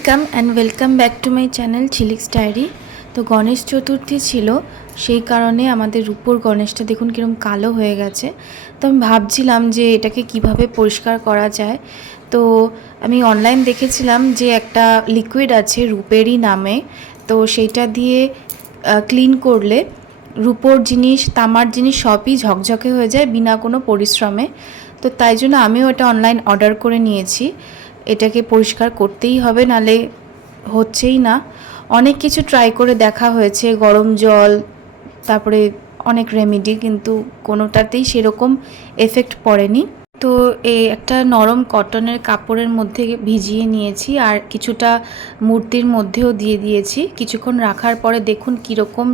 Welcome back to my channel Jhilik's diary. তো গণেশ চতুর্থী ছিল, সেই কারণে আমাদের রূপোর গণেশটা দেখুন কীরকম কালো হয়ে গেছে। তো আমি ভাবছিলাম যে এটাকে কিভাবে পরিষ্কার করা যায়। তো আমি অনলাইন দেখেছিলাম যে একটা লিকুইড আছে রূপেরই নামে, তো সেইটা দিয়ে ক্লিন করলে রূপোর জিনিস তামার জিনিস সবই ঝকঝকে হয়ে যায় বিনা কোনো পরিশ্রমে। তো তাই জন্য আমিও এটা অনলাইন অর্ডার করে নিয়েছি। এটাকে পরিষ্কার করতেই হবে, নালে হচ্ছেই না। অনেক কিছু ট্রাই করে দেখা হয়েছে, গরম জল, তারপরে অনেক রেমেডি, কিন্তু কোনোটাতেই সেরকম এফেক্ট পড়েনি। তো এই একটা নরম কটনের কাপড়ের মধ্যে ভিজিয়ে নিয়েছি আর কিছুটা মূর্তির মধ্যেও দিয়ে দিয়েছি। কিছুক্ষণ রাখার পরে দেখুন কীরকম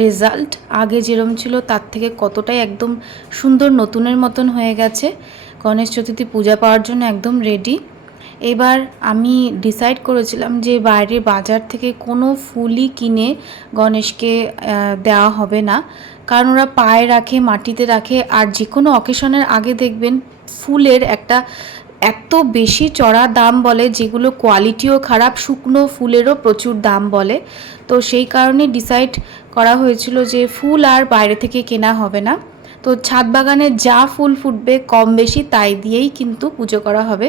রেজাল্ট, আগে যেরম ছিল তার থেকে কতটাই একদম সুন্দর নতুনের মতন হয়ে গেছে। গণেশ চতুর্থী পূজা পাওয়ার জন্য একদম রেডি। এবার আমি ডিসাইড করেছিলাম যে বাইরের বাজার থেকে কোনো ফুলই কিনে গণেশকে দেওয়া হবে না, কারণ ওরা পায়ে রাখে, মাটিতে রাখে, আর যে কোনো অকেশনের আগে দেখবেন ফুলের একটা এত বেশি চড়া দাম বলে, যেগুলো কোয়ালিটিও খারাপ, শুকনো ফুলেরও প্রচুর দাম বলে। তো সেই কারণে ডিসাইড করা হয়েছিল যে ফুল আর বাইরে থেকে কেনা হবে না। তো ছাদ বাগানে যা ফুল ফুটবে কম বেশি তাই দিয়েই কিন্তু পুজো করা হবে।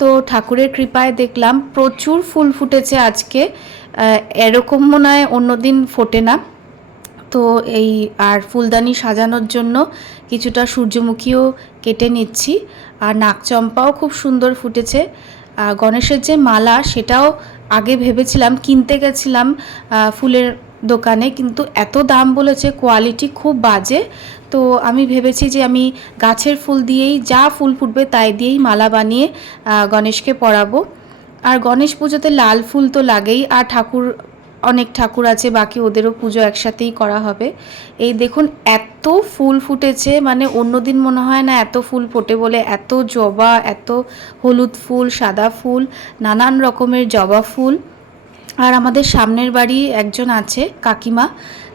তো ঠাকুরের কৃপায় দেখলাম প্রচুর ফুল ফুটেছে আজকে, এরকম মনে হয় অন্যদিন ফোটে না। তো এই আর ফুলদানি সাজানোর জন্য কিছুটা সূর্যমুখীও কেটে নিচ্ছি, আর নাকচম্পাও খুব সুন্দর ফুটেছে। গণেশের যে মালা সেটাও আগে ভেবেছিলাম, কিনতে গেছিলাম ফুলের দোকানে, কিন্তু এত দাম বলেছে, কোয়ালিটি খুব বাজে। তো আমি ভেবেছি যে আমি গাছের ফুল দিয়েই, যা ফুল ফুটবে তাই দিয়েই মালা বানিয়ে গণেশকে পরাবো। আর গণেশ পুজোতে লাল ফুল তো লাগেই, আর অনেক ঠাকুর আছে বাকি, ওদেরও পুজো একসাথেই করা হবে। এই দেখুন এত ফুল ফুটেছে, মানে অন্যদিন মনে হয় না এত ফুল ফোটে বলে। এত জবা, এত হলুদ ফুল, সাদা ফুল, নানান রকমের জবা ফুল। আর আমাদের সামনের বাড়ি একজন আছে কাকিমা,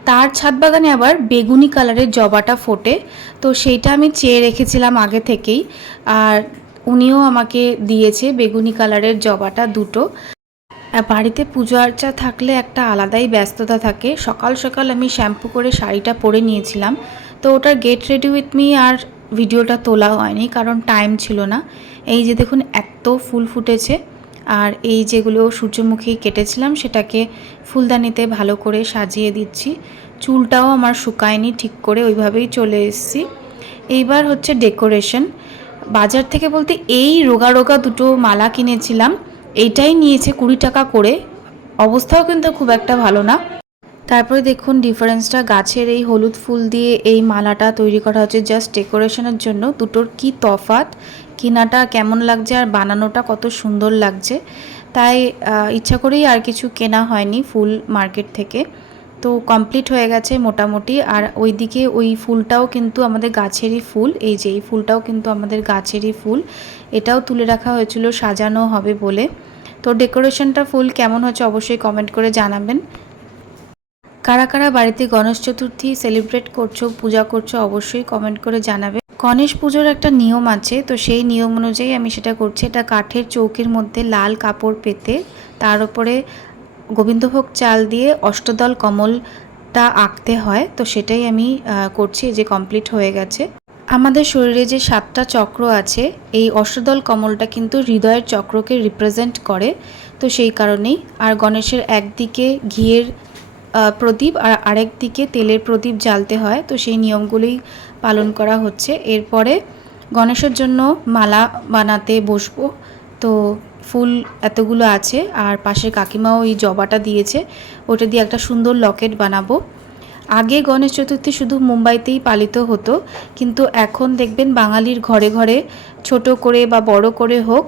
তার ছাদ বাগানে আবার বেগুনি কালারের জবাটা ফোটে। তো সেইটা আমি চেয়ে রেখেছিলাম আগে থেকেই, আর উনিও আমাকে দিয়েছে বেগুনি কালারের জবাটা দুটো। বাড়িতে পুজো আর্চা থাকলে একটা আলাদাই ব্যস্ততা থাকে। সকাল সকাল আমি শ্যাম্পু করে শাড়িটা পরে নিয়েছিলাম, তো ওটার গেট রেডি উইথ মি আর ভিডিওটা তোলা হয়নি, কারণ টাইম ছিল না। এই যে দেখুন এত ফুল ফুটেছে, আর এই যেগুলো সূর্যমুখী কেটেছিলাম সেটাকে ফুলদানিতে ভালো করে সাজিয়ে দিচ্ছি। চুলটাও আমার শুকায়নি ঠিক করে, ওইভাবেই চলে এসেছি। এইবার হচ্ছে ডেকোরেশন। বাজার থেকে বলতে এই রোগা রোগা দুটো মালা কিনেছিলাম, এইটাই নিয়েছে 20 টাকা করে। অবস্থাও কিন্তু খুব একটা ভালো না। তারপরে দেখুন ডিফারেন্সটা, গাছের এই হলুদ ফুল দিয়ে এই মালাটা তৈরি করা হচ্ছে জাস্ট ডেকোরেশনের জন্য। দুটোর কি তফাৎ, কেনাটা কেমন লাগছে আর বানানোটা কত সুন্দর লাগছে। তাই ইচ্ছা করেই আর কিছু কেনা হয়নি ফুল মার্কেট থেকে। তো কমপ্লিট হয়ে গেছে মোটামুটি। আর ওইদিকে ওই ফুলটাও কিন্তু আমাদের গাছেরই ফুল, এই যে এই ফুলটাও কিন্তু আমাদের গাছেরই ফুল, এটাও তুলে রাখা হয়েছিল সাজানো হবে বলে। তো ডেকোরেশনটা ফুল কেমন হচ্ছে অবশ্যই কমেন্ট করে জানাবেন। কারা কারা বাড়িতে গণেশ চতুর্থী সেলিব্রেট করছো, পূজা করছো, অবশ্যই কমেন্ট করে জানাবে। গণেশ পুজোর একটা নিয়ম আছে, তো সেই নিয়ম অনুযায়ী আমি সেটা করছি। এটা কাঠের চৌকির মধ্যে লাল কাপড় পেতে তার উপরে গোবিন্দভোগ চাল দিয়ে অষ্টদল কমলটা আঁকতে হয়, তো সেটাই আমি করছি। যে কমপ্লিট হয়ে গেছে। আমাদের শরীরে যে 7টা চক্র আছে, এই অষ্টদল কমলটা কিন্তু হৃদয়ের চক্রকে রিপ্রেজেন্ট করে, তো সেই কারণেই। আর গণেশের একদিকে ঘিয়ের প্রদীপ আর আরেক দিকে তেলের প্রদীপ জ্বালতে হয়, তো সেই নিয়মগুলোই পালন করা হচ্ছে। এরপরে গণেশের জন্য মালা বানাতে বসবো। তো ফুল এতগুলো আছে, আর পাশের কাকিমাও এই জবাটা দিয়েছে, ওটা দিয়ে একটা সুন্দর লকেট বানাবো। আগে গণেশ চতুর্থী শুধু মুম্বাইতেই পালিত হতো, কিন্তু এখন দেখবেন বাঙালির ঘরে ঘরে ছোট করে বা বড় করে হোক,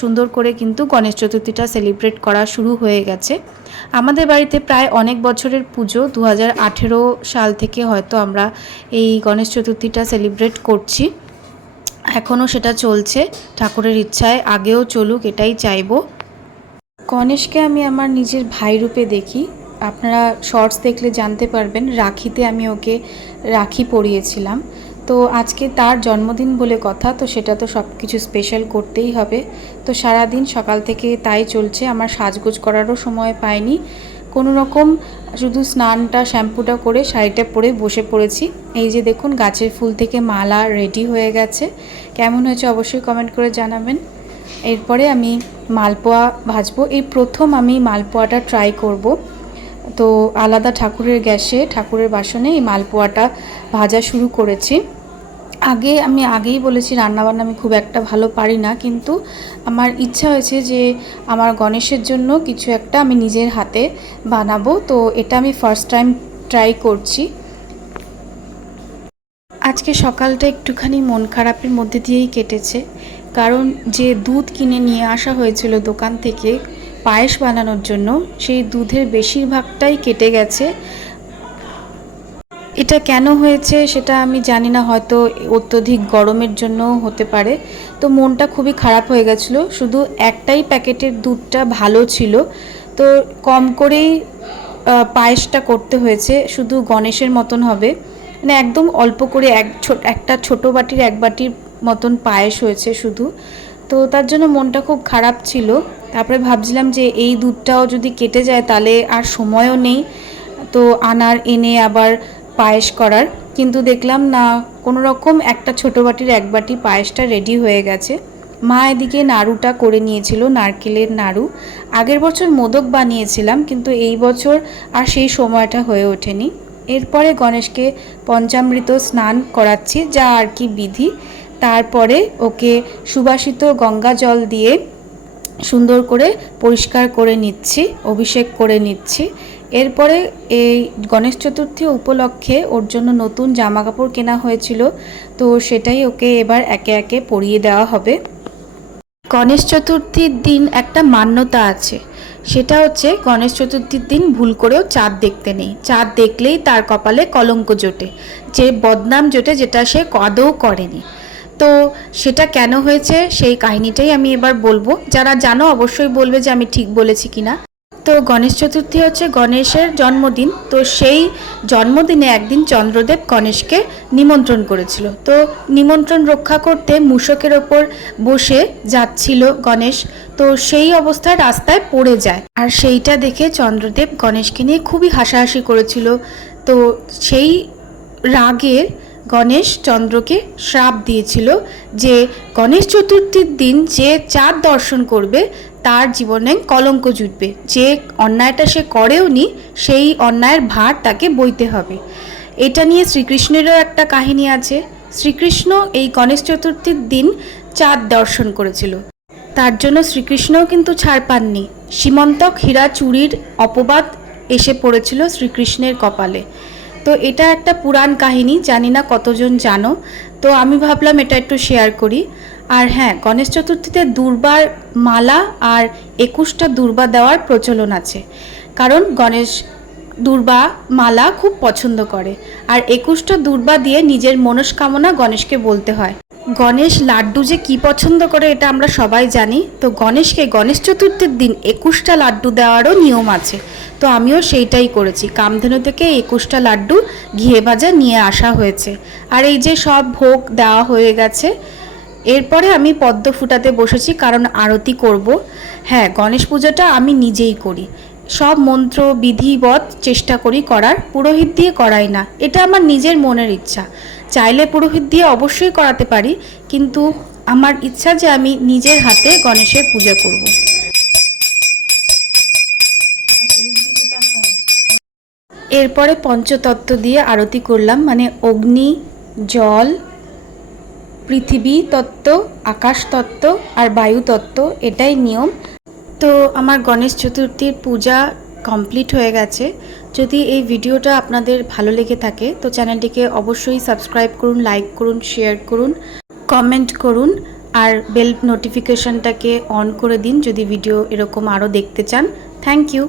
সুন্দর করে কিন্তু গণেশ চতুর্থীটা সেলিব্রেট করা শুরু হয়ে গেছে। আমাদের বাড়িতে প্রায় অনেক বছরের পুজো, 2018 সাল থেকে হয়তো আমরা এই গণেশ চতুর্থীটা সেলিব্রেট করছি। এখনও সেটা চলছে, ঠাকুরের ইচ্ছায় আগেও চলুক, এটাই চাইবো। গণেশকে আমি আমার নিজের ভাই রূপে দেখি। আপনারা শর্টস দেখলে জানতে পারবেন, রাখিতে আমি ওকে রাখি পরিয়েছিলাম। তো আজকে তার জন্মদিন বলে কথা, তো সেটা তো সব কিছু স্পেশাল করতেই হবে। তো সারাদিন সকাল থেকে তাই চলছে, আমার সাজগোজ করারও সময় পাইনি কোনো রকম, শুধু স্নানটা শ্যাম্পুটা করে শাড়িটা পরে বসে পড়েছি। এই যে দেখুন গাছের ফুল থেকে মালা রেডি হয়ে গেছে, কেমন হয়েছে অবশ্যই কমেন্ট করে জানাবেন। এরপরে আমি মালপোয়া ভাজবো, এই প্রথম আমি মালপোয়াটা ট্রাই করব। তো আলাদা ঠাকুরের গ্যাসে ঠাকুরের বাসনে এই মালপোয়াটা ভাজা শুরু করেছি। আমি আগেই বলেছি রান্নাবান্না আমি খুব একটা ভালো পারি না, কিন্তু আমার ইচ্ছা হয়েছে যে আমার গণেশের জন্য কিছু একটা আমি নিজের হাতে বানাবো। তো এটা আমি ফার্স্ট টাইম ট্রাই করছি। আজকে সকালটা একটুখানি মন খারাপের মধ্যে দিয়েই কেটেছে, কারণ যে দুধ কিনে নিয়ে আসা হয়েছিল দোকান থেকে পায়েস বানানোর জন্য, সেই দুধের বেশিরভাগটাই কেটে গেছে। এটা কেন হয়েছে সেটা আমি জানি না, হয়তো অত্যধিক গরমের জন্য হতে পারে। তো মনটা খুবই খারাপ হয়ে গেছিলো। শুধু একটাই প্যাকেটের দুধটা ভালো ছিল, তো কম করেই পায়েসটা করতে হয়েছে। শুধু গণেশের মতন হবে, মানে একদম অল্প করে একটা ছোটো বাটির 1 বাটির মতন পায়েস হয়েছে শুধু। তো তার জন্য মনটা খুব খারাপ ছিল। তারপরে ভাবছিলাম যে এই দুধটাও যদি কেটে যায় তাহলে আর সময়ও নেই তো এনে আবার পায়েস করার, কিন্তু দেখলাম না, কোনো রকম একটা ছোটো বাটির 1 বাটি পায়েসটা রেডি হয়ে গেছে। মা এদিকে নাড়ুটা করে নিয়েছিল, নারকেলের নাড়ু। আগের বছর মোদক বানিয়েছিলাম, কিন্তু এই বছর আর সেই সময়টা হয়ে ওঠেনি। এরপরে গণেশকে পঞ্চামৃত স্নান করাচ্ছি, যা আর কি বিধি। তারপরে ওকে সুবাসিত গঙ্গা জল দিয়ে সুন্দর করে পরিষ্কার করে নিচ্ছি, অভিষেক করে নিচ্ছি। এরপরে এই গণেশ চতুর্থী উপলক্ষে ওর জন্য নতুন জামা কাপড় কেনা হয়েছিল, তো সেটাই ওকে এবার একে একে পরিয়ে দেওয়া হবে। গণেশ চতুর্থীর দিন একটা মান্যতা আছে, সেটা হচ্ছে গণেশ চতুর্থীর দিন ভুল করেও চাঁদ দেখতে নেই। চাঁদ দেখলেই তার কপালে কলঙ্ক জোটে, যে বদনাম জোটে, যেটা সে আদৌ করেনি। তো সেটা কেন হয়েছে সেই কাহিনীটাই আমি এবার বলবো। যারা জানো অবশ্যই বলবে যে আমি ঠিক বলেছি কিনা। তো গণেশ চতুর্থী হচ্ছে গণেশের জন্মদিন। তো সেই জন্মদিনে একদিন চন্দ্রদেব গণেশকে নিমন্ত্রণ করেছিল। তো নিমন্ত্রণ রক্ষা করতে মূষকের ওপর বসে যাচ্ছিল গণেশ, তো সেই অবস্থায় রাস্তায় পড়ে যায়। আর সেইটা দেখে চন্দ্রদেব গণেশকে নিয়ে খুবই হাসাহাসি করেছিল। তো সেই রাগে গণেশ চন্দ্রকে শ্রাপ দিয়েছিল যে গণেশ চতুর্থীর দিন যে চাঁদ দর্শন করবে তার জীবনে কলঙ্ক জুটবে, যে অন্যায়টা সে করেওনি সেই অন্যায়ের ভার তাকে বইতে হবে। এটা নিয়ে শ্রীকৃষ্ণেরও একটা কাহিনী আছে। শ্রীকৃষ্ণ এই গণেশ চতুর্থীর দিন চাঁদ দর্শন করেছিল, তার জন্য শ্রীকৃষ্ণও কিন্তু ছাড় পাননি। সীমন্তক হীরা চুরির অপবাদ এসে পড়েছিল শ্রীকৃষ্ণের কপালে। তো এটা একটা পুরাণ কাহিনী, জানি না কতজন জানো, তো আমি ভাবলাম এটা একটু শেয়ার করি। আর হ্যাঁ, গণেশ চতুর্থীতে দুর্বার মালা আর 21টা দুর্বা দেওয়ার প্রচলন আছে, কারণ গণেশ দুর্বা মালা খুব পছন্দ করে। আর 21টা দুর্বা দিয়ে নিজের মনস্কামনা গণেশকে বলতে হয়। গণেশ লাড্ডু যে কি পছন্দ করে এটা আমরা সবাই জানি। তো গণেশকে গণেশ চতুর্থীর দিন 21টা লাড্ডু দেওয়ারও নিয়ম আছে। তো আমিও সেইটাই করেছি, কামধেনু থেকে 21টা লাড্ডু ঘিয়ে ভাজা নিয়ে আসা হয়েছে। আর এই যে সব ভোগ দেওয়া হয়ে গেছে, এরপরে আমি পদ্ম ফুটাতে বসেছি, কারণ আরতি করব। হ্যাঁ, গণেশ পুজোটা আমি নিজেই করি, সব মন্ত্র বিধিবৎ চেষ্টা করি করার, পুরোহিত দিয়ে করাই না। এটা আমার নিজের মনের ইচ্ছা, চাইলে পুরোহিত দিয়ে অবশ্যই করাতে পারি, কিন্তু আমার ইচ্ছা যে আমি নিজের হাতে গণেশের পূজা করব। এরপরে পঞ্চতত্ত্ব দিয়ে আরতি করলাম, মানে অগ্নি, জল, পৃথিবী তত্ত্ব, আকাশ তত্ত্ব আর বায়ু তত্ত্ব, এটাই নিয়ম। তো আমার গণেশ চতুর্থীর পূজা কমপ্লিট হয়ে গেছে। যদি এই ভিডিওটা আপনাদের ভালো লেগে থাকে তো চ্যানেলটিকে অবশ্যই সাবস্ক্রাইব করুন, লাইক করুন, শেয়ার করুন, কমেন্ট করুন, আর বেল নোটিফিকেশনটাকে অন করে দিন যদি ভিডিও এরকম আরও দেখতে চান। Thank you.